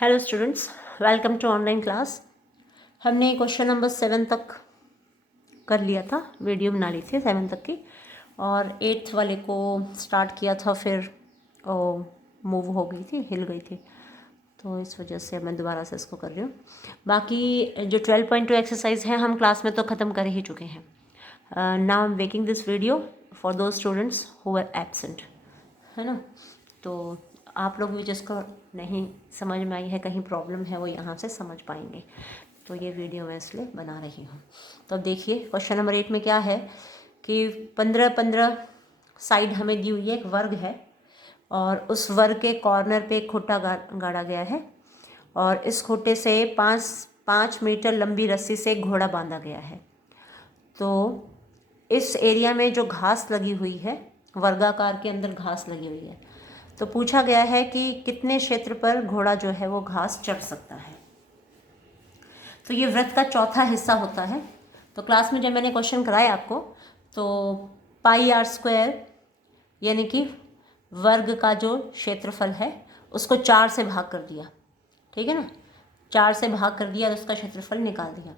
Hello students, welcome to online class. हमने question number 7 तक कर लिया था, वीडियो बना ली थी 7 तक की, और 8th वाले को स्टार्ट किया था, फिर मूव हो गई थी, हिल गई थी, तो इस वजह से मैं दोबारा से इसको कर रही हूँ। बाकी जो 12.2 एक्सरसाइज है हम क्लास में तो ख़त्म कर ही चुके हैं। Now I am making this video for those students who are absent, है ना। तो आप लोग भी जिसको नहीं समझ में आई है, कहीं प्रॉब्लम है, वो यहाँ से समझ पाएंगे। तो ये वीडियो मैं इसलिए बना रही हूँ। तो अब देखिए क्वेश्चन नंबर 8 में क्या है कि 15-15 साइड हमें दी हुई है, एक वर्ग है, और उस वर्ग के कॉर्नर पे एक खूंटा गाड़ा गया है, और इस खूंटे से 5 मीटर लंबी रस्सी से एक घोड़ा बांधा गया है। तो इस एरिया में जो घास लगी हुई है, वर्गाकार के अंदर घास लगी हुई है, तो पूछा गया है कि कितने क्षेत्र पर घोड़ा जो है वो घास चढ़ सकता है। तो ये वृत्त का चौथा हिस्सा होता है। तो क्लास में जब मैंने क्वेश्चन कराया आपको, तो πr² यानी कि वर्ग का जो क्षेत्रफल है उसको 4 से भाग कर दिया, ठीक है ना, 4 से भाग कर दिया और उसका क्षेत्रफल निकाल दिया।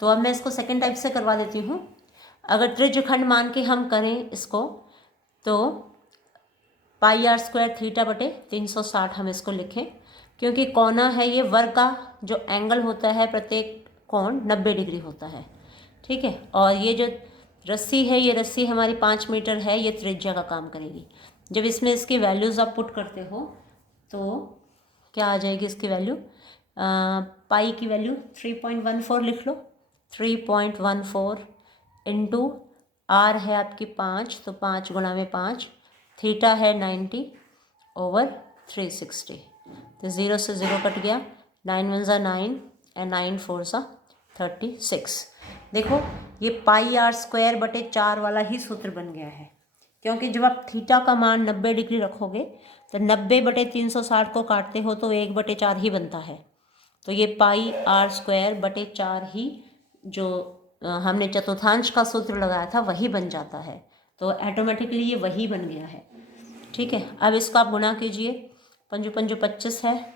तो अब मैं इसको सेकेंड टाइप से करवा देती हूँ। अगर त्रिज्यखंड मान के हम करें इसको, तो πr² θ/360 हम इसको लिखें, क्योंकि कोना है, ये वर्ग का जो एंगल होता है प्रत्येक कोण 90 डिग्री होता है, ठीक है। और ये जो रस्सी है, ये रस्सी हमारी 5 मीटर है, ये त्रिज्या का काम करेगी। जब इसमें इसकी वैल्यूज़ आप पुट करते हो तो क्या आ जाएगी इसकी वैल्यू, पाई की वैल्यू 3.14 लिख लो। 3.14 इंटू आर है आपकी 5, तो 5 गुणा में 5, थीटा है 90/360, तो 0 से 0 कट गया, 9 1 ज़ा 9 एंड 9 4 ज़ा 36। देखो ये πr² वाला ही सूत्र बन गया है, क्योंकि जब आप थीटा का मान 90 डिग्री रखोगे तो 90/360 को काटते हो तो 1/4 ही बनता है। तो ये πr²/4 ही जो हमने चतुर्थांश का सूत्र लगाया था वही बन जाता है। तो ऑटोमेटिकली ये वही बन गया है, ठीक है। अब इसको आप गुणा कीजिए, 5 5 25 है,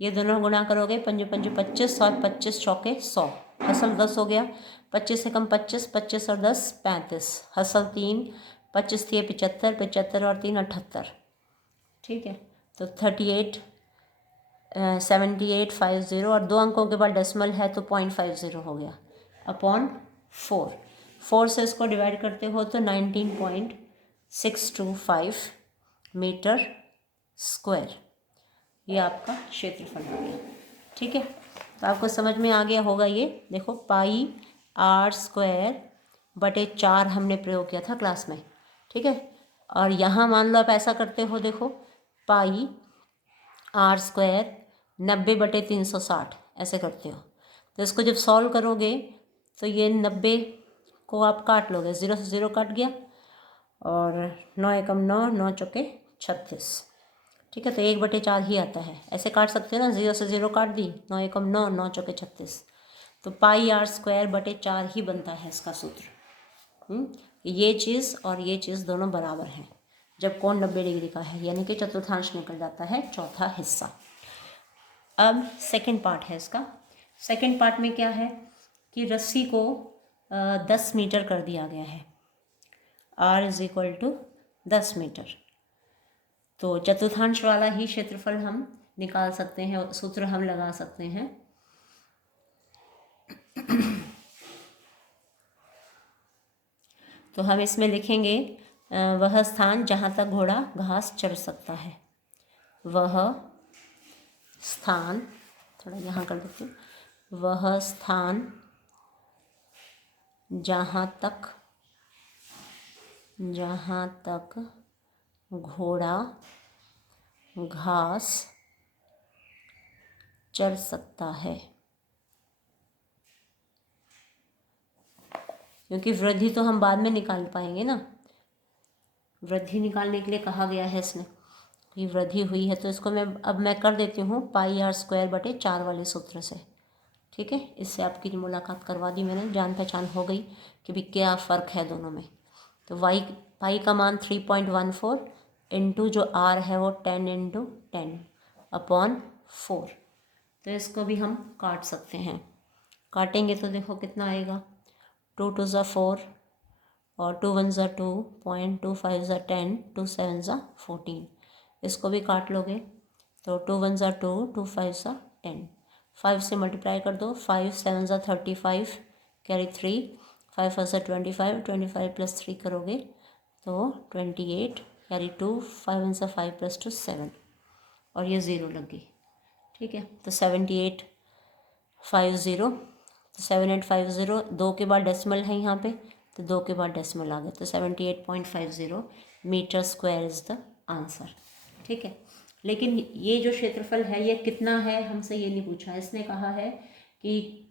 ये दोनों गुणा करोगे, 5 5 25 और 25 चौके 100, हसल 10 हो गया, 25 से कम 25, 25 और 10 35, हसल 3, 25 थी 75, 75 और 3 78, ठीक है। तो 38 7850, और 2 अंकों के बाद डेसिमल है तो 0.50 हो गया अपॉन 4 से इसको डिवाइड करते हो तो 19.625 मीटर स्क्वायर, ये आपका क्षेत्रफल हो गया, ठीक है। तो आपको समझ में आ गया होगा ये। देखो πr²/4 हमने प्रयोग किया था क्लास में, ठीक है। और यहाँ मान लो आप ऐसा करते हो, देखो πr² 90/360 ऐसे करते हो, तो इसको जब सॉल्व करोगे तो ये 90 को आप काट लोगे, 0 से 0 कट गया, और 9 एकम 9, 9 चौके 36, ठीक है। तो 1/4 ही आता है, ऐसे काट सकते हो ना, 0 से 0 काट दी, 9 एकम 9, 9 चौके 36, तो πr²/4 ही बनता है इसका सूत्र। ये चीज़ और ये चीज़ दोनों बराबर हैं जब कोण 90 डिग्री का है, यानी कि चतुर्थांश निकल जाता है, चौथा हिस्सा। अब सेकंड पार्ट है इसका। सेकंड पार्ट में क्या है कि रस्सी को 10 मीटर कर दिया गया है, r = 10 मीटर। तो चतुर्थांश वाला ही क्षेत्रफल हम निकाल सकते हैं, सूत्र हम लगा सकते हैं। तो हम इसमें लिखेंगे वह स्थान जहाँ तक घोड़ा घास चढ़ सकता है, वह स्थान, थोड़ा यहाँ कर देते हैं, वह स्थान जहाँ तक घोड़ा घास चढ़ सकता है, क्योंकि वृद्धि तो हम बाद में निकाल पाएंगे ना, वृद्धि निकालने के लिए कहा गया है इसने कि वृद्धि हुई है, तो इसको मैं कर देती हूँ πr²/4 वाले सूत्र से, ठीक है। इससे आपकी मुलाकात करवा दी मैंने, जान पहचान हो गई कि भी क्या फ़र्क है दोनों में। तो पाई का मान 3.14 इंटू जो r है वो 10 × 10 अपॉन 4, तो इसको भी हम काट सकते हैं। काटेंगे तो देखो कितना आएगा, 2 2 ज़ा 4 और 2 1 ज़ा 2, 0.2 5 ज़ा 10, 2 7 ज़ा 14। इसको भी काट लोगे तो 2 1 ज़ा 2, 2 5 ज़ा 10, 5 से मल्टीप्लाई कर दो, 5 7 ज़ा 35, कैरी 3, 5 5 ज़ा 25, 25 प्लस 3 करोगे तो 28, कैरी 2, 5 1 ज़ा 5 प्लस 2 7 और ये 0 लग गई। ठीक है, तो 7850, तो 7850, 2 के बाद डेसिमल है यहाँ पे, तो 2 के बाद डेसिमल आ गया, तो 78.50 metre square is the answer. ठीक है, लेकिन ये जो क्षेत्रफल है ये कितना है हमसे ये नहीं पूछा। इसने कहा है कि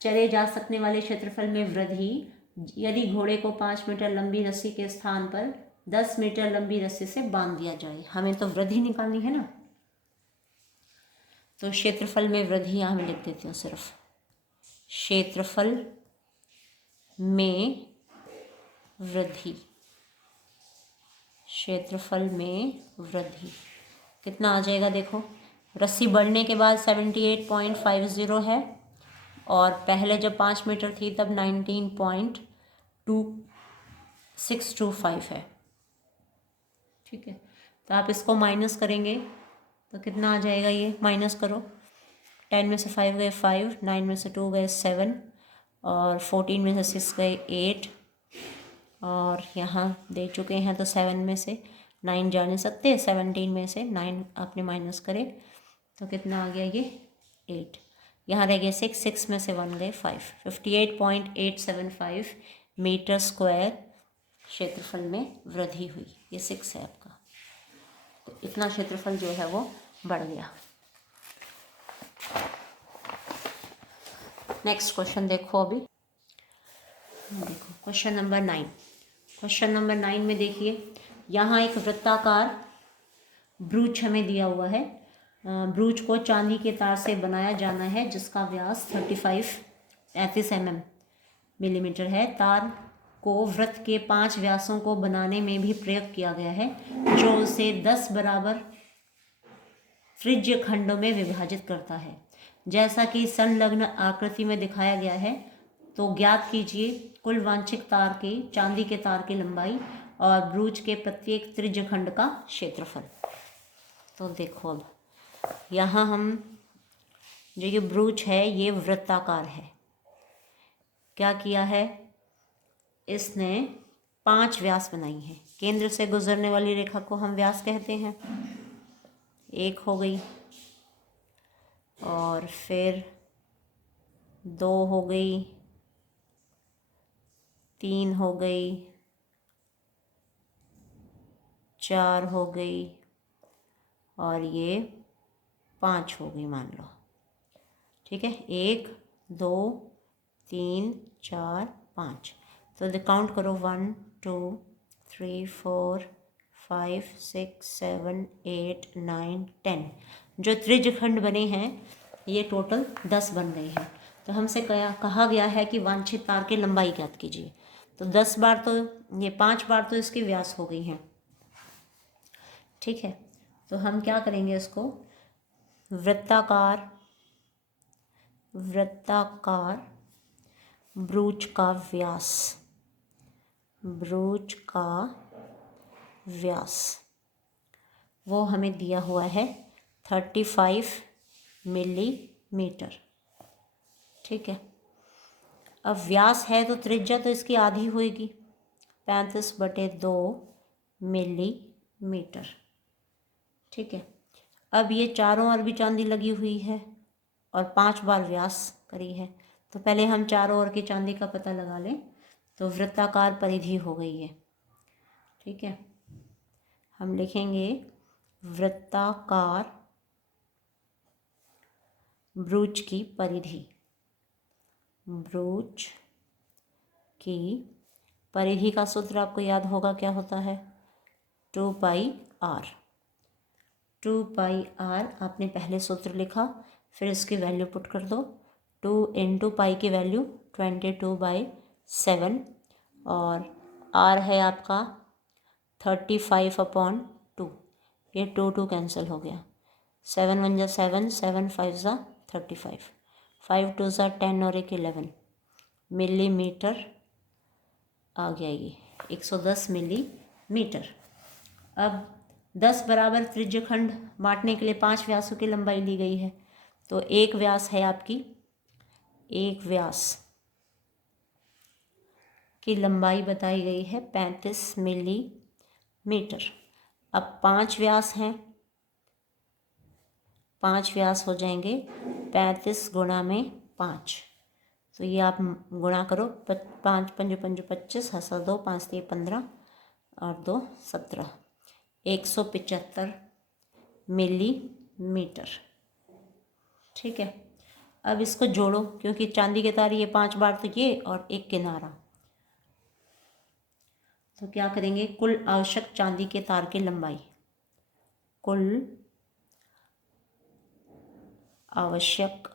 चले जा सकने वाले क्षेत्रफल में वृद्धि यदि घोड़े को 5 मीटर लंबी रस्सी के स्थान पर 10 मीटर लंबी रस्सी से बांध दिया जाए। हमें तो वृद्धि निकालनी है ना, तो क्षेत्रफल में वृद्धि यहाँ मैं लिख देती हूँ सिर्फ, क्षेत्रफल में वृद्धि, क्षेत्रफल में वृद्धि कितना आ जाएगा देखो, रस्सी बढ़ने के बाद 78.50 है और पहले जब 5 मीटर थी तब 19.2625 है। ठीक है, तो आप इसको माइनस करेंगे तो कितना आ जाएगा, ये माइनस करो, 10 में से 5 गए 5, 9 में से 2 गए 7 और 14 में से 6 गए 8 और यहाँ दे चुके हैं तो 7 में से 9 जा नहीं सकते, 17 में से 9 आपने माइनस करे तो कितना आ गया ये 8, यहाँ रह गया 6, 6 में से 1 गए 5, 58.875 मीटर स्क्वायर क्षेत्रफल में वृद्धि हुई। ये 6 है आपका, तो इतना क्षेत्रफल जो है वो बढ़ गया। नेक्स्ट क्वेश्चन देखो, अभी देखो क्वेश्चन नंबर 9। क्वेश्चन नंबर 9 में देखिए, यहाँ एक वृत्ताकार ब्रूच हमें दिया हुआ है। ब्रूच को चांदी के तार से बनाया जाना है जिसका व्यास 35 मिलीमीटर है। तार को वृत्त के 5 व्यासों को बनाने में भी प्रयोग किया गया है जो उसे 10 बराबर त्रिज्य खंडों में विभाजित करता है जैसा कि संलग्न आकृति में दिखाया गया है। तो ज्ञात कीजिए कुल वांछित तार की, चांदी के तार की लंबाई और ब्रूच के प्रत्येक त्रिज्य खंड का क्षेत्रफल। तो देखो अब यहाँ हम जो ये ब्रूच है ये वृत्ताकार है। क्या किया है, इसने 5 व्यास बनाई हैं। केंद्र से गुजरने वाली रेखा को हम व्यास कहते हैं। 1 हो गई और फिर 2 हो गई, 3 हो गई, 4 हो गई और ये 5 हो गई मान लो। ठीक है, 1 2 3 4 5, तो काउंट करो 1 2 3 4 5 6 7 8 9 10। जो त्रिज्यखंड बने हैं ये टोटल 10 बन गए हैं। तो हमसे कहा गया है कि वांछित तार की लंबाई ज्ञात कीजिए। तो 10 बार तो ये 5 बार तो इसकी व्यास हो गई हैं। ठीक है, तो हम क्या करेंगे, इसको वृत्ताकार ब्रूच का व्यास, ब्रूच का व्यास वो हमें दिया हुआ है 35 मिलीमीटर। ठीक है, अब व्यास है तो त्रिज्या तो इसकी आधी होएगी, 35/2 मिलीमीटर। ठीक है, अब ये चारों ओर भी चांदी लगी हुई है और 5 बार व्यास करी है, तो पहले हम चारों ओर की चांदी का पता लगा लें। तो वृत्ताकार परिधि हो गई है। ठीक है, हम लिखेंगे वृत्ताकार ब्रूच की परिधि, ब्रूच की परिधि का सूत्र आपको याद होगा, क्या होता है, 2πr। 2πr आपने पहले सूत्र लिखा, फिर इसकी वैल्यू पुट कर दो। 2 × पाई की वैल्यू 22/7 और r है आपका 35/2। ये 2 कैंसिल हो गया, 7 1 × 7, 7 5 × 35, 5 2 ज़ा 10 और 1 11 मिलीमीटर आ गया ये 110 मिलीमीटर। अब 10 बराबर त्रिज्यखंड बांटने के लिए 5 व्यासों की लंबाई ली गई है। तो एक व्यास है आपकी, एक व्यास की लंबाई बताई गई है 35 मिलीमीटर। अब 5 व्यास हैं, 5 व्यास हो जाएंगे 35 गुणा में 5। तो ये आप गुणा करो, 5 5 5 25, हंसा 2, 5 3 15 और 2 17, 175 मिलीमीटर। ठीक है, अब इसको जोड़ो, क्योंकि चांदी के तार ये 5 बार तो ये और एक किनारा। तो क्या करेंगे, कुल आवश्यक चांदी के तार की लंबाई, कुल आवश्यक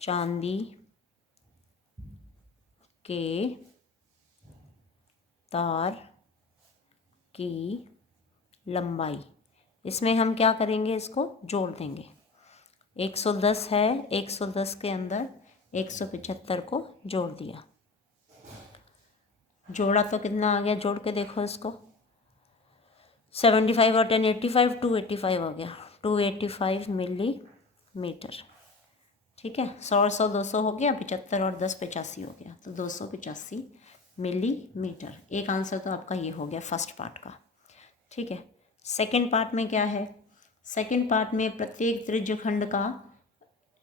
चांदी के तार की लंबाई, इसमें हम क्या करेंगे, इसको जोड़ देंगे। 110 है, 110 के अंदर 175 को जोड़ दिया, जोड़ा तो कितना आ गया, जोड़ के देखो इसको, 75 और 10 85, 285 हो गया, 285 मिलीमीटर। ठीक है, 100 100 200 हो गया, 75 और 10 85 हो गया, तो 285 मिलीमीटर। एक आंसर तो आपका ये हो गया फर्स्ट पार्ट का। ठीक है, सेकंड पार्ट में क्या है, सेकंड पार्ट में प्रत्येक त्रिज्यखंड का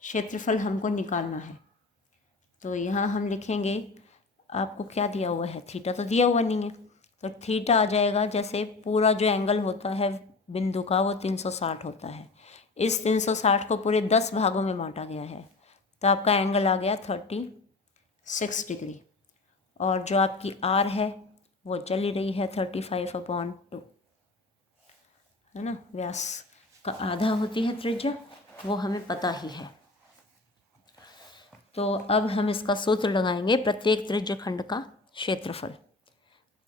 क्षेत्रफल हमको निकालना है। तो यहाँ हम लिखेंगे, आपको क्या दिया हुआ है, थीटा तो दिया हुआ नहीं है, तो थीटा आ जाएगा, जैसे पूरा जो एंगल होता है बिंदु का वो 360 होता है। इस 360 को पूरे 10 भागों में बांटा गया है, तो आपका एंगल आ गया 36 डिग्री। और जो आपकी आर है वो चली रही है 35/2, है ना, व्यास का आधा होती है त्रिज्या, वो हमें पता ही है। तो अब हम इसका सूत्र लगाएंगे, प्रत्येक त्रिज्यखंड का क्षेत्रफल।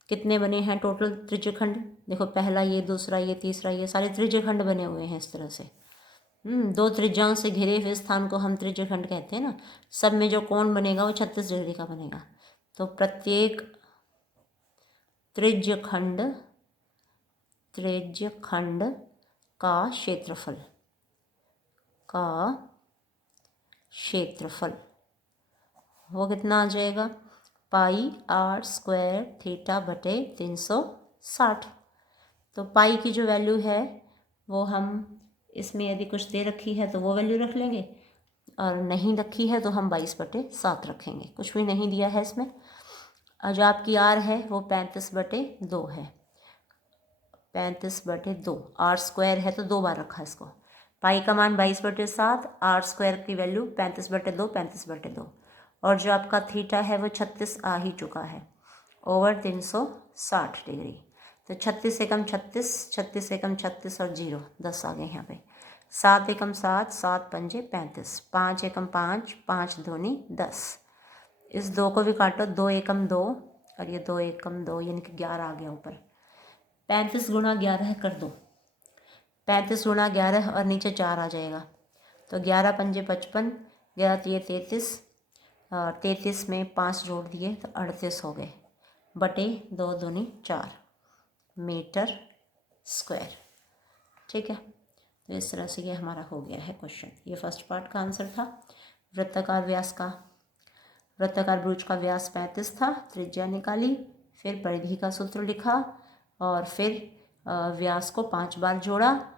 कितने बने हैं टोटल त्रिज्यखंड, देखो पहला ये, दूसरा ये, तीसरा ये, सारे त्रिज्यखंड बने हुए हैं इस तरह से। 2 त्रिज्याओं से घिरे हुए स्थान को हम त्रिज्यखंड कहते हैं ना। सब में जो कोण बनेगा वो 36 डिग्री का बनेगा। तो प्रत्येक त्रिज्यखंड का क्षेत्रफल वो कितना आ जाएगा, पाई आर स्क्वायर थीटा बटे 360। तो पाई की जो वैल्यू है वो हम इसमें यदि कुछ दे रखी है तो वो वैल्यू रख लेंगे, और नहीं रखी है तो हम 22/7 रखेंगे। कुछ भी नहीं दिया है इसमें। और जो आपकी आर है वो 35/2 है, 35/2। आर स्क्वायर है तो 2 बार रखा इसको। पाई का मान 22/7, आर स्क्वायर की वैल्यू 35/2, 35/2। और जो आपका थीटा है वो 36 आ ही चुका है, ओवर 360 डिग्री। तो 36 एकम 36, 36 एकम 36 और 0 10 आ गए यहाँ पे। 7 एकम 7, 7 पंजे 35, 5 एकम 5, 5 दूनी 10। इस 2 को भी काटो, 2 एकम 2 और ये 2 एकम 2, यानी कि 11 आ गया ऊपर। 35 गुणा 11 कर दो, 35 गुणा 11 और नीचे 4 आ जाएगा। तो 11 पंजे 55, 11 3 33, और 33 में 5 जोड़ दिए तो 38 हो गए, बटे 2 दूनी 4 मीटर स्क्वायर। ठीक है, तो इस तरह से ये हमारा हो गया है क्वेश्चन। ये फर्स्ट पार्ट का आंसर था। वृत्ताकार ब्रुज का व्यास 35 था, त्रिज्या निकाली, फिर परिधि का सूत्र लिखा, और फिर व्यास को 5 बार जोड़ा,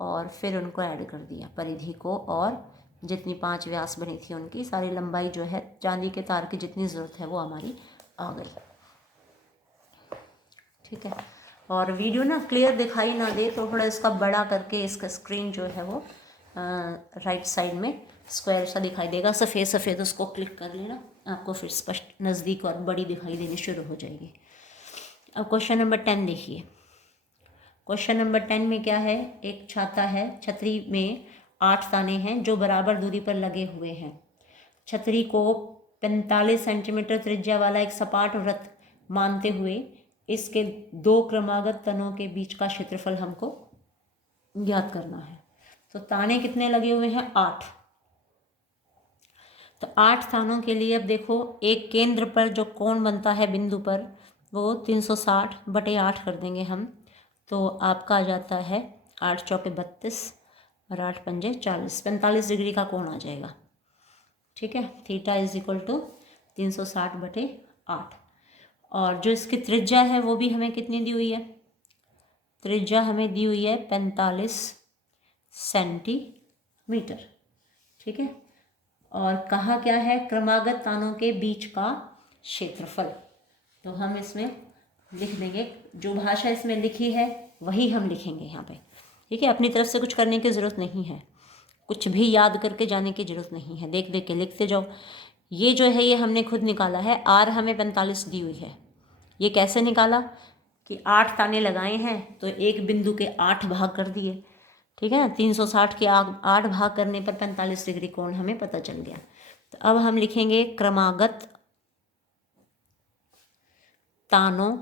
और फिर उनको ऐड कर दिया, परिधि को, और जितनी 5 व्यास बनी थी उनकी सारी लंबाई जो है चांदी के तार की जितनी ज़रूरत है वो हमारी आ गई। ठीक है, और वीडियो ना क्लियर दिखाई ना दे तो थोड़ा इसका बड़ा करके, इसका स्क्रीन जो है वो राइट साइड में स्क्वायर सा दिखाई देगा, सफ़ेद सफ़ेद, उसको क्लिक कर लेना, आपको फिर स्पष्ट नज़दीक और बड़ी दिखाई देनी शुरू हो जाएगी। अब क्वेश्चन नंबर 10 देखिए। क्वेश्चन नंबर 10 में क्या है, एक छाता है, छतरी में 8 ताने हैं जो बराबर दूरी पर लगे हुए हैं। छतरी को 45 सेंटीमीटर त्रिज्या वाला एक सपाट वृत्त मानते हुए इसके 2 क्रमागत तनों के बीच का क्षेत्रफल हमको ज्ञात करना है। तो ताने कितने लगे हुए हैं? 8। तो 8 तानों के लिए अब देखो, एक केंद्र पर जो कोण बनता है बिंदु पर, वो 360/8 कर देंगे हम। तो आपका आ जाता है 8 चौके 32 और 8 पंजे 40, 45 डिग्री का कोण आ जाएगा। ठीक है, थीटा इज इक्वल टू 360/8। और जो इसकी त्रिज्या है वो भी हमें कितनी दी हुई है? त्रिज्या हमें दी हुई है 45 सेंटीमीटर। ठीक है, और कहा क्या है? क्रमागत तानों के बीच का क्षेत्रफल। तो हम इसमें लिख देंगे, जो भाषा इसमें लिखी है वही हम लिखेंगे यहाँ पे। ठीक है, अपनी तरफ से कुछ करने की ज़रूरत नहीं है, कुछ भी याद करके जाने की ज़रूरत नहीं है, देख देख के लिखते जाओ। ये जो है ये हमने खुद निकाला है, आर हमें 45 दी हुई है। ये कैसे निकाला कि 8 ताने लगाए हैं तो एक बिंदु के 8 भाग कर दिए। ठीक है, 360 के 8 भाग करने पर 45 डिग्री कोण हमें पता चल गया। तो अब हम लिखेंगे क्रमागत तानों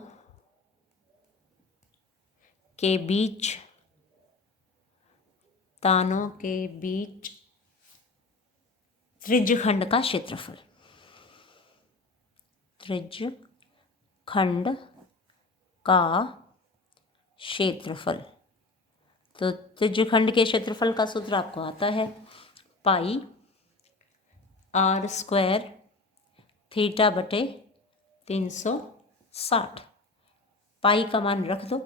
के बीच त्रिज्यखंड का क्षेत्रफल। त्रिज्यखंड का क्षेत्रफल। तो त्रिज्यखंड के क्षेत्रफल का सूत्र आपको आता है, पाई r² थीटा बटे 360। पाई का मान रख दो।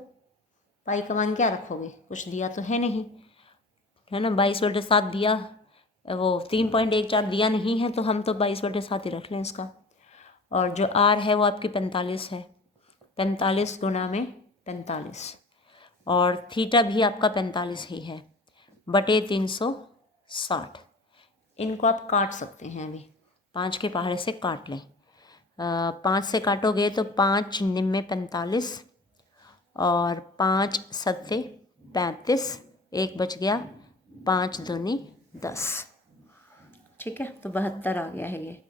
पाई का मान क्या रखोगे? कुछ दिया तो है नहीं, है ना। 22/7 दिया, वो 3.14 दिया नहीं है, तो हम तो 22/7 ही रख लें इसका। और जो r है वो आपकी 45 है, 45 गुणा में 45, और थीटा भी आपका 45 ही है, बटे 360। इनको आप काट सकते हैं, अभी 5 के पहाड़े से काट लें। 5 से काटोगे तो 5 निम्मे 45 और 5 सत्ते 35, एक बच गया, 5 दूनी 10। ठीक है, तो 72 आ गया है ये।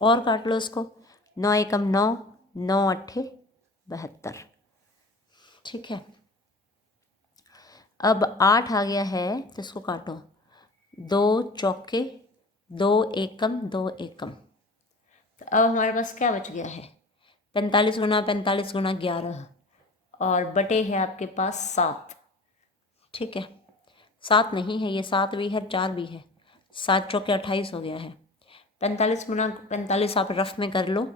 और काट लो इसको, 9 एकम 9, 9 अट्ठे 72। ठीक है, अब 8 आ गया है तो इसको काटो, 2 चौके 2 एकम 2 एकम। तो अब हमारे पास क्या बच गया है? 45 गुना 45 गुना 11, और बटे है आपके पास 7। ठीक है, 7 नहीं है, ये 7 भी है 4 भी है, 7 चौके 28 हो गया है। 45 गुना 45 आप रफ में कर लो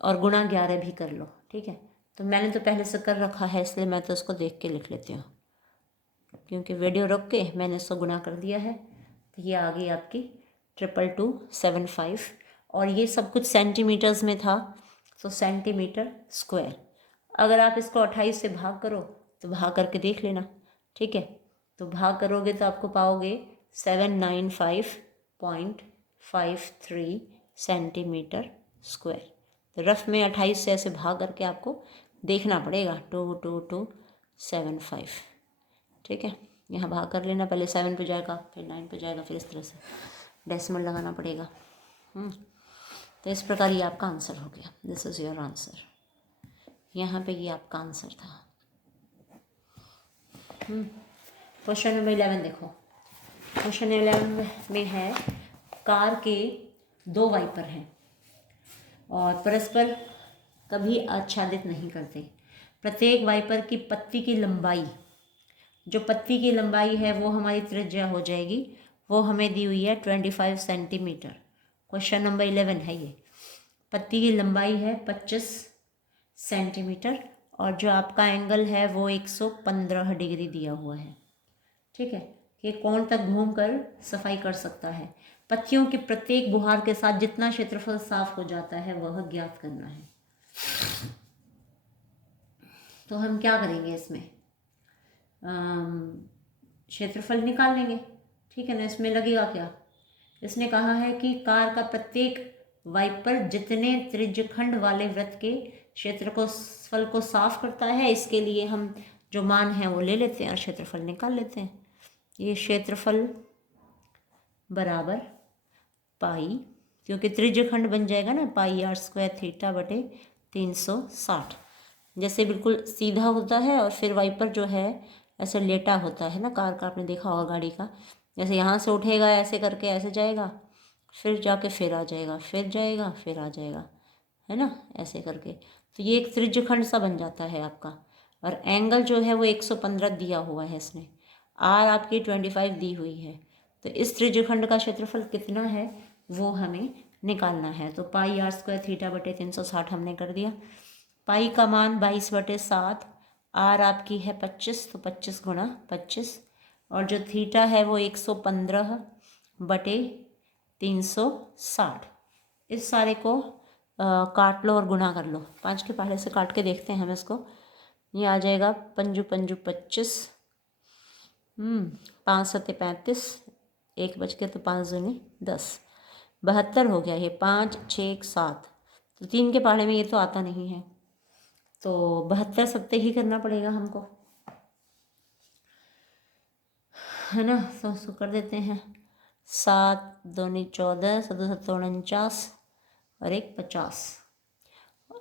और गुना 11 भी कर लो। ठीक है, तो मैंने तो पहले से कर रखा है, इसलिए मैं तो उसको देख के लिख लेती हूँ, क्योंकि वीडियो रोक के मैंने इसको गुना कर दिया है। तो ये आ गई आपकी 2275, और ये सब कुछ सेंटीमीटर्स में था, तो सेंटीमीटर स्क्वायर। अगर आप इसको 28 से भाग करो तो भाग करके देख लेना। ठीक है, तो भाग करोगे तो आपको पाओगे 795.53 सेंटीमीटर स्क्वायर। तो रफ में 28 से ऐसे भाग करके आपको देखना पड़ेगा, 22275। ठीक है, यहाँ भाग कर लेना, पहले 7 पे जाएगा, फिर 9 पे जाएगा, फिर इस तरह से डेसिमल लगाना पड़ेगा। तो इस प्रकार ये आपका आंसर हो गया। This is your answer. यहाँ पे ये आपका आंसर था। क्वेश्चन नंबर 11 देखो। क्वेश्चन 11 में है, कार के 2 वाइपर हैं और परस्पर कभी आच्छादित नहीं करते। प्रत्येक वाइपर की पत्ती की लंबाई, जो पत्ती की लंबाई है वो हमारी त्रिज्या हो जाएगी, वो हमें दी हुई है 25 सेंटीमीटर। क्वेश्चन नंबर 11 है ये। पत्ती की लंबाई है 25 सेंटीमीटर और जो आपका एंगल है वो 115 डिग्री दिया हुआ है। ठीक है, ये कोण तक घूमकर सफाई कर सकता है। पत्तियों की प्रत्येक बुहार के साथ जितना क्षेत्रफल साफ हो जाता है वह ज्ञात करना है। तो हम क्या करेंगे इसमें? क्षेत्रफल निकाल लेंगे। ठीक है ना, इसमें लगेगा क्या? इसने कहा है कि कार का प्रत्येक वाइपर जितने त्रिज्यखंड वाले वृत्त के क्षेत्रफल को साफ करता है, इसके लिए हम जो मान है वो ले लेते हैं और क्षेत्रफल निकाल लेते हैं। ये क्षेत्रफल बराबर पाई, क्योंकि त्रिज्यखंड बन जाएगा ना, पाई r² थीटा बटे 360। जैसे बिल्कुल सीधा होता है और फिर वाइपर जो है ऐसे लेटा होता है ना, कार का आपने देखा होगा, गाड़ी का। जैसे यहाँ से उठेगा ऐसे करके ऐसे जाएगा, फिर जाके फिर आ जाएगा, फिर जाएगा फिर आ जाएगा, है ना, ऐसे करके। तो ये एक त्रिज्यखंड सा बन जाता है आपका। और एंगल जो है वो 115 दिया हुआ है इसने, आर आपकी 25 दी हुई है। तो इस त्रिज्यखंड का क्षेत्रफल कितना है वो हमें निकालना है। तो पाई आर स्क्वायर थीटा बटे 360 हमने कर दिया। पाई का मान 22/7, आर आपकी है 25, तो 25 गुणा 25, और जो थीटा है वो 115/360। इस सारे को काट लो और गुणा कर लो। 5 के पहाड़े से काट के देखते हैं हम इसको। ये आ जाएगा 5 5 25, 5 7 35, 1 बच के, तो 5 दूनी 10, 72 हो गया। ये 5 6 7, तो 3 के पहाड़े में ये तो आता नहीं है, तो 72 सत्ते ही करना पड़ेगा हमको, है ना। तो उसको कर देते हैं। 7 दूनी 14, 7 7 49, और 1 50।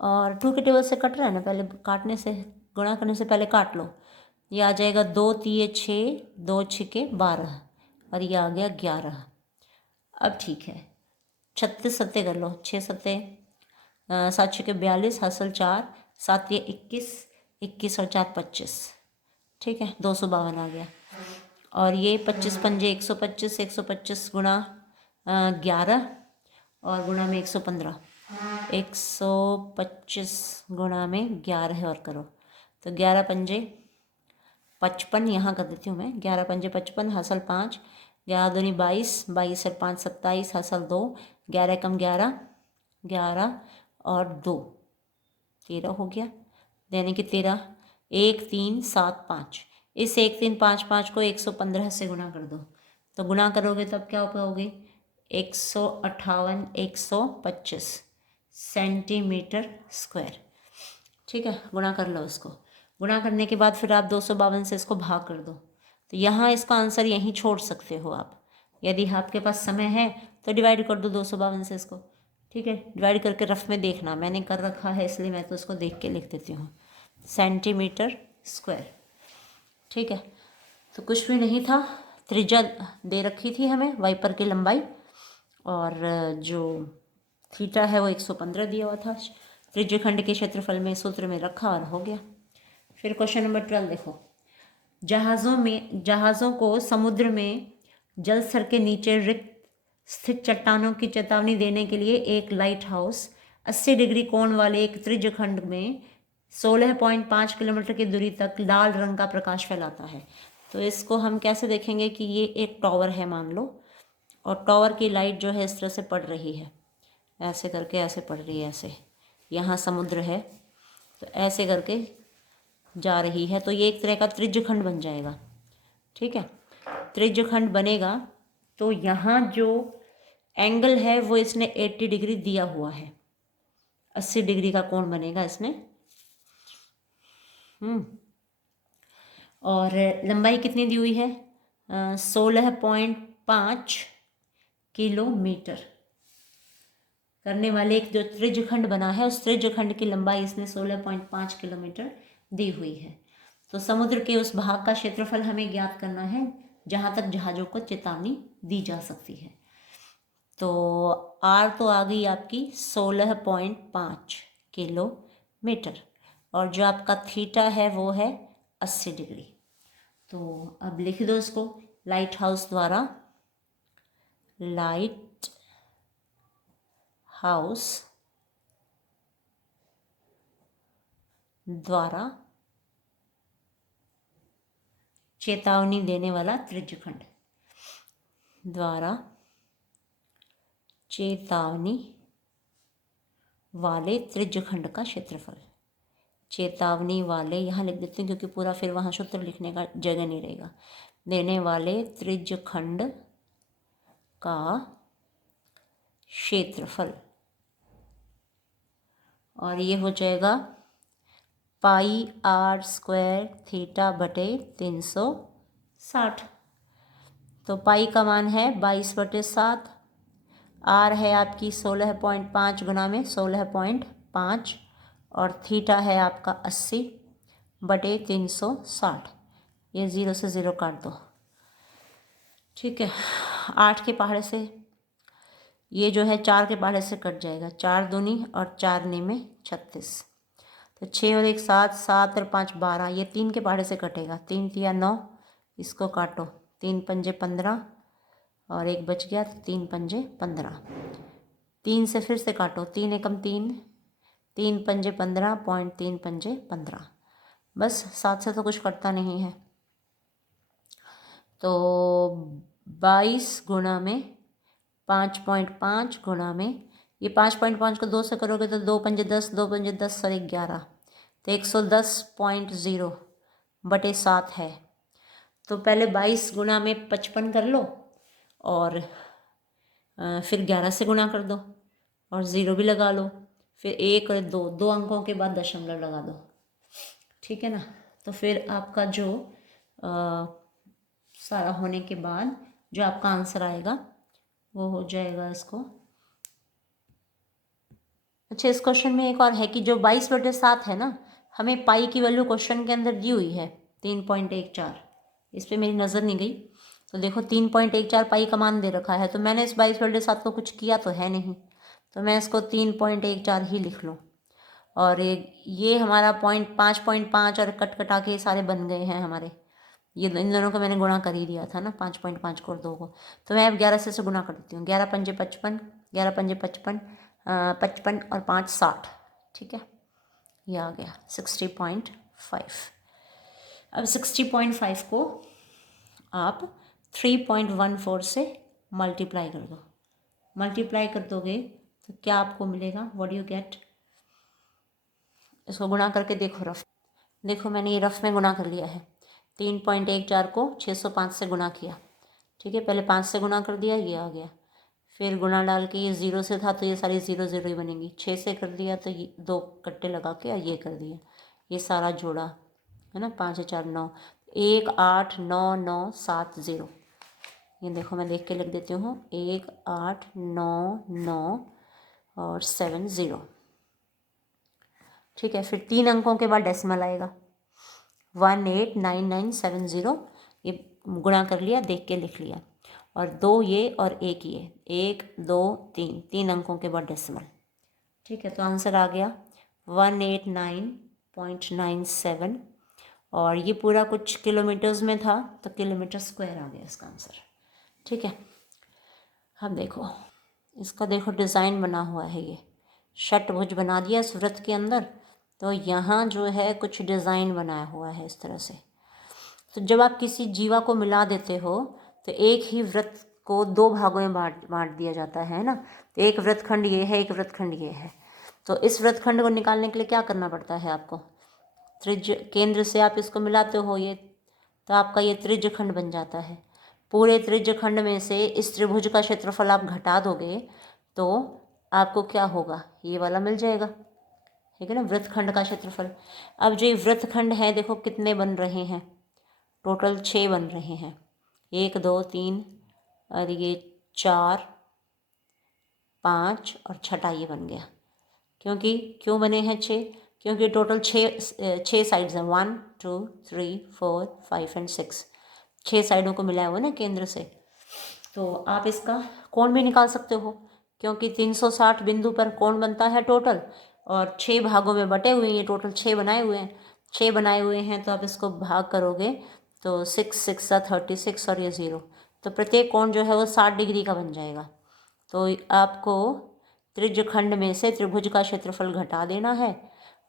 और 2 के टेबल से कट रहा है ना, पहले काटने से, गुणा करने से पहले काट लो। ये आ जाएगा 2 3 6, 2 6 12, और ये आ गया 11। अब ठीक है, 36 सत्ते कर लो। 6 सत्ते 7 6 42, हासिल 4, 7 ये 21, 21 और 4 25, ठीक है, 252 आ गया। और ये 25 पंजे 125, 125 गुणा 11 और गुणा में 115, 125 गुणा में 11 और करो, तो 11 पंजे 55, यहाँ कर देती हूँ मैं। 11 पंजे 55, हासिल 5, 11 दूनी 22, 22 और 5 27, हासिल 2, 11 कम 11, 11 और 2 13 हो गया, यानी कि 13। 1 3 7 5, इस 1 3 5 5 को 115 से गुणा कर दो, तो गुणा करोगे तब क्या पाओगे, 158 125 सेंटीमीटर स्क्वायर, ठीक है। गुणा कर लो इसको। गुणा करने के बाद फिर आप 252 से इसको भाग कर दो, तो यहाँ इसका आंसर यहीं छोड़ सकते हो आप। यदि आपके पास समय है तो डिवाइड कर दो 252 से इसको, ठीक है। डिवाइड करके रफ में देखना, मैंने कर रखा है इसलिए मैं तो इसको देख के लिख देती हूँ, सेंटीमीटर स्क्वायर, ठीक है। तो कुछ भी नहीं था, त्रिज्या दे रखी थी हमें, वाइपर की लंबाई, और जो थीटा है वो 115 दिया हुआ था। त्रिज्यखंड के क्षेत्रफल में सूत्र में रखा और हो गया। फिर क्वेश्चन नंबर 12 देखो। जहाज़ों को समुद्र में जल स्तर के नीचे रिक्त स्थित चट्टानों की चेतावनी देने के लिए एक लाइट हाउस 80 डिग्री कोण वाले एक त्रिज्यखंड में 16.5 किलोमीटर की दूरी तक लाल रंग का प्रकाश फैलाता है। तो इसको हम कैसे देखेंगे कि ये एक टावर है मान लो, और टावर की लाइट जो है इस तरह से पड़ रही है, ऐसे करके ऐसे पड़ रही है, ऐसे। यहाँ समुद्र है तो ऐसे करके जा रही है, तो ये एक तरह का त्रिज्यखंड बन जाएगा, ठीक है। त्रिज्यखंड बनेगा तो यहाँ जो एंगल है वो इसने 80 डिग्री दिया हुआ है, 80 डिग्री का कोण बनेगा इसने। और लंबाई कितनी दी हुई है, 16.5 किलोमीटर करने वाले एक जो त्रिज्यखंड बना है, उस त्रिज्यखंड की लंबाई इसने 16.5 किलोमीटर दी हुई है। तो समुद्र के उस भाग का क्षेत्रफल हमें ज्ञात करना है जहाँ तक जहाज़ों को चेतावनी दी जा सकती है। तो आर तो आ गई आपकी 16.5 किलोमीटर, और जो आपका थीटा है वो है 80 डिग्री। तो अब लिख दो इसको, लाइट हाउस द्वारा चेतावनी देने वाला त्रिज्यखंड, द्वारा चेतावनी वाले त्रिज्यखंड का क्षेत्रफल, चेतावनी वाले यहाँ लिख देते हैं क्योंकि पूरा फिर वहाँ सूत्र लिखने का जगह नहीं रहेगा, देने वाले त्रिज्यखंड का क्षेत्रफल, और ये हो जाएगा पाई आर स्क्वायर थीटा बटे 360। तो पाई का मान है 22/7, आर है आपकी 16.5 गुना में 16.5, और थीटा है आपका 80/360। ये 0 से 0 काट दो, ठीक है। 8 के पहाड़े से ये जो है 4 के पहाड़े से कट जाएगा, 4 दूनी और 4 में 36, तो 6 और 1 7, 7 और 5 12, ये 3 के पहाड़े से कटेगा, 3 तिया 9, इसको काटो, 3 पंजे 15 और 1 बच गया, 3 पंजे 15, 3 से फिर से काटो, 3 एकम 3, 3 पंजे 15, पॉइंट 3 पंजे 15, बस 7 से तो कुछ कटता नहीं है। तो 22 गुणा में 5.5 गुणा में ये 5.5 को 2 से करोगे तो 2 पंजे 10, 2 पंजे 10 और 11, तो 110.0 बटे 7 है। तो पहले 22 गुणा में 55 कर लो और फिर 11 से गुणा कर दो और 0 भी लगा लो, फिर 1 और 2, 2 अंकों के बाद दशमलव लगा दो, ठीक है ना। तो फिर आपका जो सारा होने के बाद जो आपका आंसर आएगा वो हो जाएगा इसको। अच्छा, इस क्वेश्चन में एक और है कि जो 22/7 है ना, हमें पाई की वैल्यू क्वेश्चन के अंदर दी हुई है 3.14, इस पर मेरी नज़र नहीं गई। तो देखो 3.14 पाई का मान दे रखा है, तो मैंने इस 22/7 को कुछ किया तो है नहीं, तो मैं इसको 3.14 ही लिख लूँ। और ये हमारा 5.5 और कट कटा के सारे बन गए हैं हमारे, ये इन दोनों को मैंने गुणा कर ही दिया था ना, 5.5 को और 2 को। तो मैं अब 11 से गुणा कर देती हूँ, 11 पंजे 55, 11 पंजे 55, 55 और 5 60, ठीक है, ये आ गया 60.5। अब 60.5 को आप 3.14 से मल्टीप्लाई कर दो, मल्टीप्लाई कर दोगे तो क्या आपको मिलेगा, व्हाट यू गेट। इसको गुणा करके देखो रफ, देखो मैंने ये रफ में गुणा कर लिया है, 3.14 को 605 से गुणा किया, ठीक है, पहले 5 से गुणा कर दिया, ये आ गया, फिर गुणा डाल के ये 0 से था तो ये सारी 0 0 ही बनेंगी, 6 से कर दिया तो ये 2 कट्टे लगा के ये कर दिया, ये सारा जोड़ा है ना, 5 4 9, 1 8 9 9 7 0, ये देखो मैं देख के लिख देती हूँ, 1 8 9 9 और 7 0, ठीक है। फिर 3 अंकों के बाद डेसिमल आएगा 189970, ये गुणा कर लिया, देख के लिख लिया, और 2 ये और 1 ये, 1 2 3, 3 अंकों के बाद डेसिमल, ठीक है। तो आंसर आ गया 189.97, और ये पूरा कुछ किलोमीटर्स में था तो किलोमीटर स्क्वायर आ गया इसका आंसर, ठीक है। अब देखो इसका, देखो डिज़ाइन बना हुआ है, ये षटभुज बना दिया इस वृत्त के अंदर, तो यहाँ जो है कुछ डिज़ाइन बनाया हुआ है इस तरह से। तो जब आप किसी जीवा को मिला देते हो तो एक ही वृत्त को 2 भागों में बांट दिया जाता है ना, तो एक वृत्तखंड ये है, एक वृत्तखंड ये है, तो इस वृत्तखंड को निकालने के लिए क्या करना पड़ता है आपको, त्रिज्य केंद्र से आप इसको मिलाते हो ये, तो आपका ये त्रिज्य खंड बन जाता है। पूरे त्रिज्य खंड में से इस त्रिभुज का क्षेत्रफल आप घटा दोगे तो आपको क्या होगा, ये वाला मिल जाएगा, ठीक है ना, वृत्तखंड का क्षेत्रफल। अब जो वृत्तखंड है देखो कितने बन रहे हैं, टोटल 6 बन रहे हैं, 1 2 3 और ये 4 5 और छठा ये बन गया, क्यों बने हैं 6, क्योंकि टोटल 6 साइड्स हैं, 1 2 3 4 5 एंड 6, 6 साइडों को मिलाया हुआ ना केंद्र से। तो आप इसका कोण भी निकाल सकते हो, क्योंकि 360 बिंदु पर कोण बनता है टोटल, और 6 भागों में बटे हुए हैं, टोटल 6 बनाए हुए हैं, 6 बनाए हुए हैं, तो आप इसको भाग करोगे तो 6 6 36 और ये 0, तो प्रत्येक कोण जो है वो 60 डिग्री का बन जाएगा। तो आपको त्रिज्य खंड में से त्रिभुज का क्षेत्रफल घटा देना है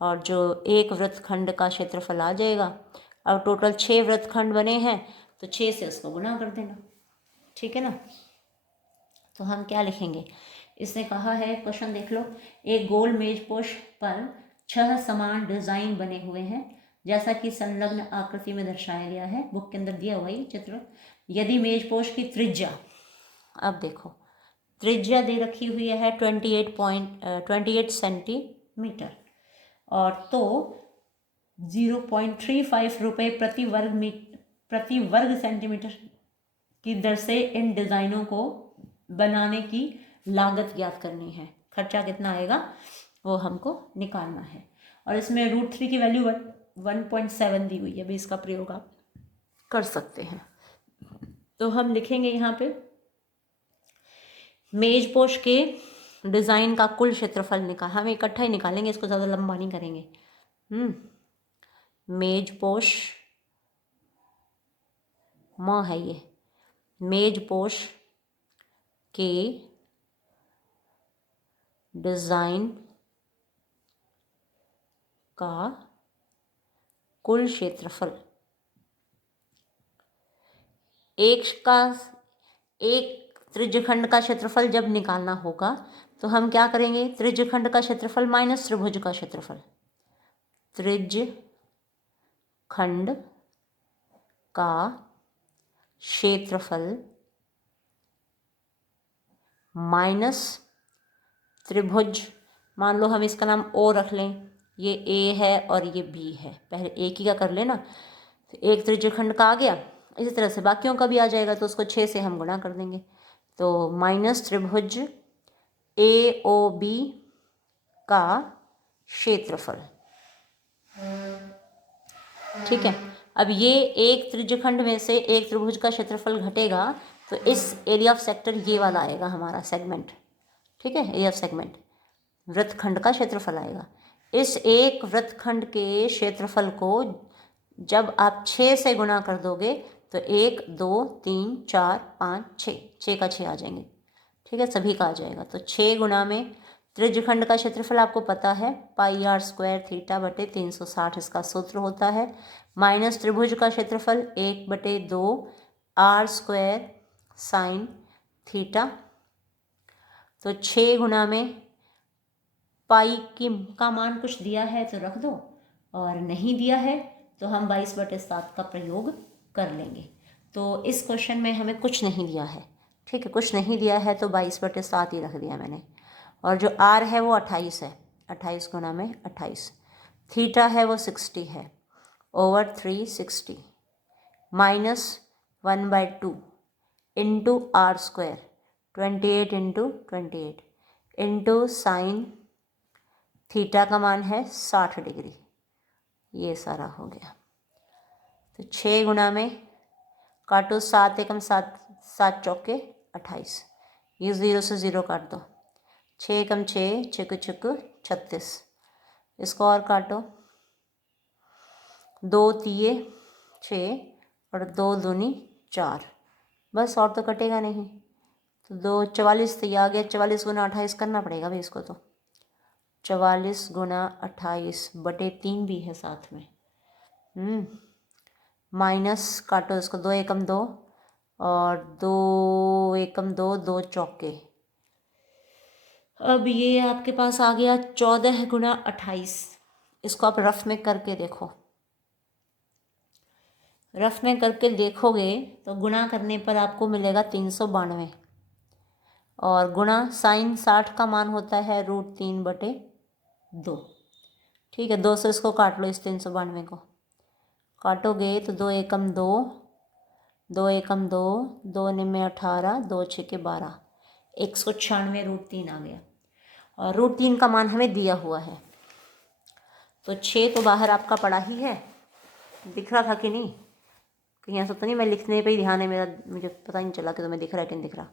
और जो एक वृत्तखंड का क्षेत्रफल आ जाएगा। अब टोटल 6 वृत्तखंड बने हैं तो 6 से उसको गुणा कर देना, ठीक है ना। तो हम क्या लिखेंगे, इसने कहा है, क्वेश्चन देख लो, एक गोल मेजपोश पर 6 समान डिजाइन बने हुए हैं जैसा कि संलग्न आकृति में दर्शाया गया है, बुक के अंदर दिया हुआ ये चित्र। यदि मेजपोश की त्रिज्या, अब देखो त्रिज्या दे रखी हुई है 28 सेंटीमीटर, और तो 0.35 रुपये प्रति वर्ग सेंटीमीटर की दर से इन डिज़ाइनों को बनाने की लागत ज्ञात करनी है, खर्चा कितना आएगा वो हमको निकालना है। और इसमें √3 की वैल्यू 1.7 दी हुई है, अभी इसका प्रयोग आप कर सकते हैं। तो हम लिखेंगे यहाँ पे मेज पोश के डिज़ाइन का कुल क्षेत्रफल निकाल, हम इकट्ठा ही निकालेंगे, इसको ज़्यादा लंबा नहीं करेंगे। मेज पोश है ये, मेज पोश के डिज़ाइन का कुल क्षेत्रफल, एक त्रिज्यखंड का क्षेत्रफल जब निकालना होगा तो हम क्या करेंगे, त्रिज्यखंड का क्षेत्रफल माइनस त्रिभुज का क्षेत्रफल, त्रिज्यखंड का क्षेत्रफल माइनस त्रिभुज, मान लो हम इसका नाम ओ रख लें, ये ए है और ये बी है, पहले एक ही का कर लेना, एक त्रिज्यखंड का आ गया, इसी तरह से बाकियों का भी आ जाएगा, तो उसको 6 से हम गुणा कर देंगे। तो माइनस त्रिभुज ए ओ बी का क्षेत्रफल, ठीक है। अब ये एक त्रिज्यखंड में से एक त्रिभुज का क्षेत्रफल घटेगा तो इस एरिया ऑफ सेक्टर ये वाला आएगा हमारा सेगमेंट, ठीक है, एरिया ऑफ सेगमेंट, वृत्तखंड का क्षेत्रफल आएगा। इस एक वृत्तखंड के क्षेत्रफल को जब आप 6 से गुणा कर दोगे तो 1 2 3 4 5 6 का 6 आ जाएंगे, ठीक है, सभी का आ जाएगा। तो 6 गुणा में त्रिज्यखंड का क्षेत्रफल आपको पता है पाई आर स्क्वायर थीटा बटे 360 इसका सूत्र होता है, माइनस त्रिभुज का क्षेत्रफल 1/2 आर स्क्वायर साइन थीटा। तो 6 गुणा में पाई का मान कुछ दिया है तो रख दो, और नहीं दिया है तो हम 22/7 का प्रयोग कर लेंगे। तो इस क्वेश्चन में हमें कुछ नहीं दिया है, ठीक है, कुछ नहीं दिया है तो 22/7 ही रख दिया मैंने। और जो आर है वो 28 है, 28 गुना में 28, थीटा है वो 60 है over 360 minus 1/2 into r square 28 into 28 into sine theta का मान है 60 डिग्री, ये सारा हो गया। तो 6 गुना में काटो 7 एकम 7 7 चौके 28, ये 0 से 0 काट दो, 6 एकम 6 छक छक 36, इसको और काटो, 2 तिये 6 और 2 दूनी 4, बस और तो कटेगा नहीं। तो 2 44 तो ये आ गया, 44 गुना 28 करना पड़ेगा भाई इसको, तो 44 गुना 28/3 भी है साथ में, माइनस काटो इसको, 2 एकम 2 और 2 एकम 2 2 चौके, अब ये आपके पास आ गया 14 गुना 28। इसको आप रफ में करके देखो, रफ में करके देखोगे तो गुणा करने पर आपको मिलेगा 392, और गुणा साइन 60 का मान होता है √3/2, ठीक है। 2 से इसको काट लो, इस 392 को काटोगे तो 2 एकम 2 2 एकम 2 2 निम्मे 18 2 छके 12, 196 √3 आ गया, और √3 का मान हमें दिया हुआ है। तो 6 तो बाहर आपका पड़ा ही है, दिख रहा था कि नहीं, कहीं ऐसा तो नहीं मैं लिखने पे ही ध्यान है मेरा, मुझे पता नहीं चला कि तुम्हें दिख रहा है कि नहीं दिख रहा।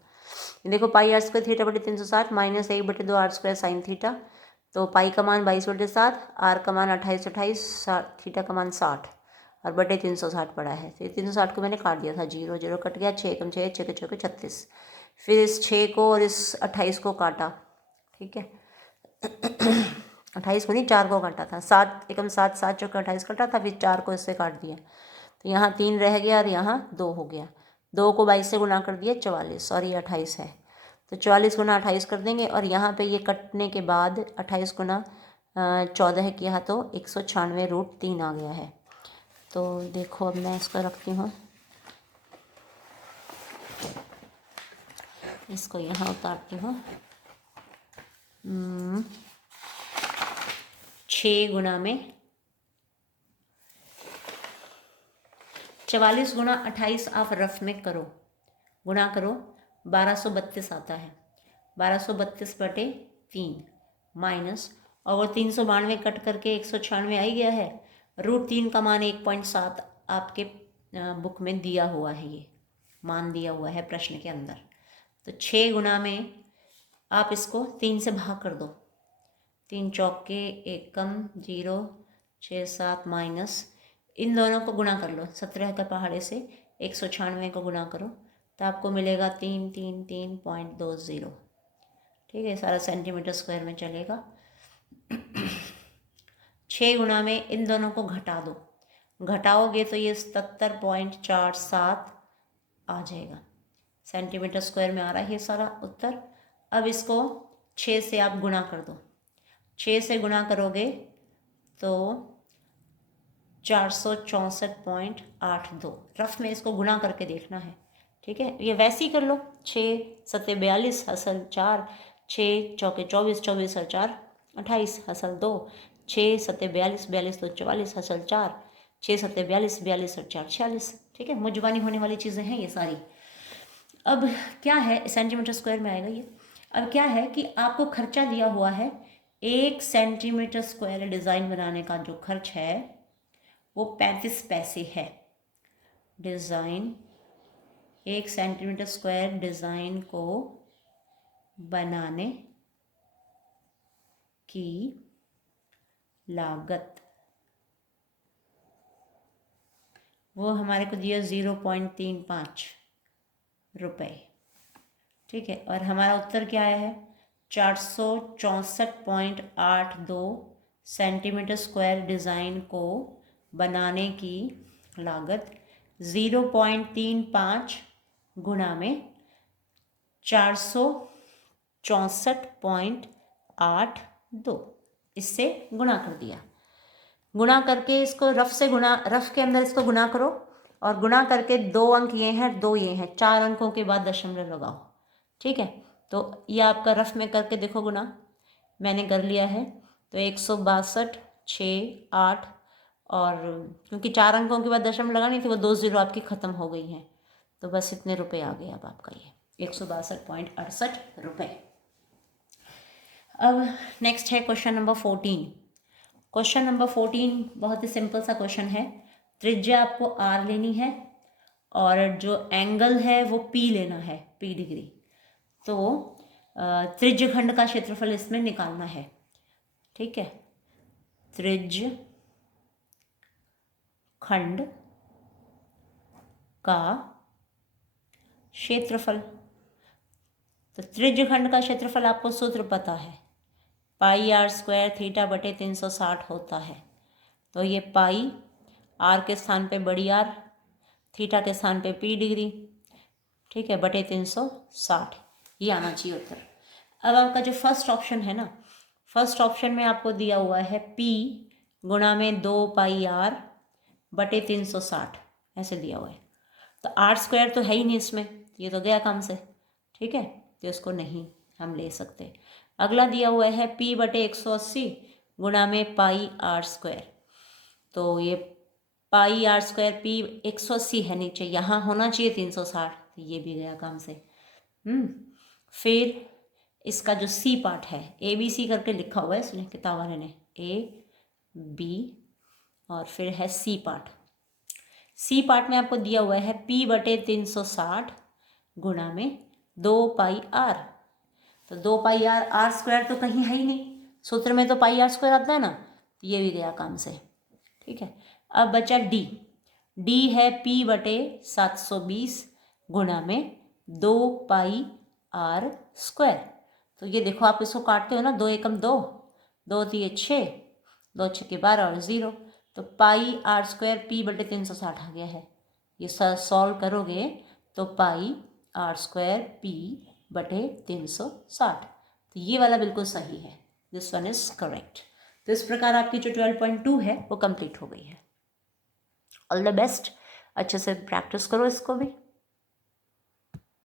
देखो पाई आर स्क्वायर थीटा बटे 360 minus 1/2 r square sine theta, तो पाई का मान 22/7, आर का मान 28 थीटा का मान 60 और बटे 360 पड़ा है। तो ये 360 को मैंने काट दिया था, 0 0 कट गया, 6 एकम 6 6 6 36, फिर इस 6 को और इस 28 को काटा, ठीक है 28 को नहीं 4 को काटा था, 7 एकम 7 7 चौके 28 कटा था, फिर 4 को इससे काट दिया, तो यहाँ 3 रह गया और यहाँ 2 हो गया, 2 को 22 से गुना कर दिया 44 और ये 28 है, तो 44 गुना 28 कर देंगे, और यहाँ पे ये कटने के बाद 28 गुना 14 किया तो 196 √3 आ गया है। तो देखो अब मैं इसको रखती हूँ, इसको यहाँ उतारती हूँ, 6 गुना में 44 गुना 28 आप रफ में करो, गुणा करो 1232 आता है, 1232/3 माइनस, और वो 392 कट करके 196 आ ही गया है, √3 का मान 1.7 आपके बुक में दिया हुआ है, ये मान दिया हुआ है प्रश्न के अंदर। तो 6 गुना में आप इसको 3 से भाग कर दो, 3 चौके 1 कम 0, 6 7 माइनस, इन दोनों को गुणा कर लो, 17 के पहाड़े से 196 को गुणा करो तो आपको मिलेगा 333.20। ठीक है, सारा सेंटीमीटर स्क्वायर में चलेगा। 6 गुना में इन दोनों को घटा दो, घटाओगे तो ये 77.47 आ जाएगा, सेंटीमीटर स्क्वायर में आ रहा है ये सारा उत्तर। अब इसको 6 से आप गुणा कर दो, 6 से गुणा करोगे तो 464.82, रफ में इसको गुणा करके देखना है। ठीक है, ये वैसे ही कर लो, 6 7 42 हसल 4, 6 चौके 24, 24 और 4 28 हसल 2, 6 7 42, 42 तो 44 हसल 4, 6 7 42, 42 और 4 46। ठीक है, मुजबानी होने वाली चीज़ें हैं ये सारी। अब क्या है, सेंटीमीटर स्क्वायर में आएगा ये। अब क्या है कि आपको खर्चा दिया हुआ है, 1 सेंटीमीटर स्क्वायर डिज़ाइन बनाने का जो खर्च है वो 35 पैसे है। डिज़ाइन 1 सेंटीमीटर स्क्वायर डिज़ाइन को बनाने की लागत वो हमारे को दिया 0.35 रुपये। ठीक है, और हमारा उत्तर क्या आया है, 464.82 सेंटीमीटर स्क्वायर डिज़ाइन को बनाने की लागत 0.35 गुणा में 464.82, इससे गुणा कर दिया। गुणा करके इसको रफ से गुणा, रफ के अंदर इसको गुणा करो और गुणा करके 2 अंक ये हैं, 2 ये हैं, 4 अंकों के बाद दशमलव लगाओ। ठीक है, तो ये आपका रफ में करके देखो गुणा, मैंने कर लिया है। तो 162, 6, 8 और क्योंकि 4 अंकों के बाद दशमलव लगानी थी, वो 2 0 आपकी ख़त्म हो गई हैं, तो बस इतने रुपए आ गए अब आपका ये 162.68 रुपये। अब नेक्स्ट है क्वेश्चन नंबर 14। क्वेश्चन नंबर 14 बहुत ही सिंपल सा क्वेश्चन है। त्रिज्या आपको r लेनी है और जो एंगल है वो p लेना है, p डिग्री। तो त्रिज्य खंड का क्षेत्रफल इसमें निकालना है। ठीक है, त्रिज्य खंड का क्षेत्रफल, तो त्रिज्य खंड का क्षेत्रफल आपको सूत्र पता है, पाई r स्क्वायर थीटा बटे 360 होता है। तो ये पाई r के स्थान पे बड़ी R, थीटा के स्थान पे p डिग्री, ठीक है, बटे 360, ये आना चाहिए उत्तर। अब आपका जो फर्स्ट ऑप्शन है ना, फर्स्ट ऑप्शन में आपको दिया हुआ है p गुणा में 2 पाई r बटे 360, ऐसे दिया हुआ है। तो r स्क्वायर तो है ही नहीं इसमें, ये तो गया काम से। ठीक है, तो इसको नहीं हम ले सकते। अगला दिया हुआ है p बटे 180 गुणा में पाई r स्क्वायर। तो ये पाई r स्क्वायर p 180 है नीचे, यहाँ होना चाहिए 360, तो ये भी गया काम से। फिर इसका जो सी पार्ट है, ए बी सी करके लिखा हुआ है इसने किताब वाले ने, ए बी और फिर है सी पार्ट। सी पार्ट में आपको दिया हुआ है p बटे 360 गुणा में 2 पाई r। तो 2 पाई r स्क्वायर तो कहीं है ही नहीं, सूत्र में तो पाई r स्क्वायर आता है ना, तो ये भी गया काम से। ठीक है, अब बचा d। d है p बटे 720 गुणा में 2 पाई r स्क्वायर। तो ये देखो आप इसको काटते हो ना, 2 एकम 2, 2 3 6, 2 6 12 और 0, तो पाई r स्क्वायर p बटे 360 आ गया है। ये सॉल्व करोगे तो पाई r स्क्वायर p बटे 360, तो ये वाला बिल्कुल सही है, दिस वन इज करेक्ट। तो इस प्रकार आपकी जो 12.2 है वो कंप्लीट हो गई है। ऑल द बेस्ट, अच्छे से प्रैक्टिस करो इसको भी।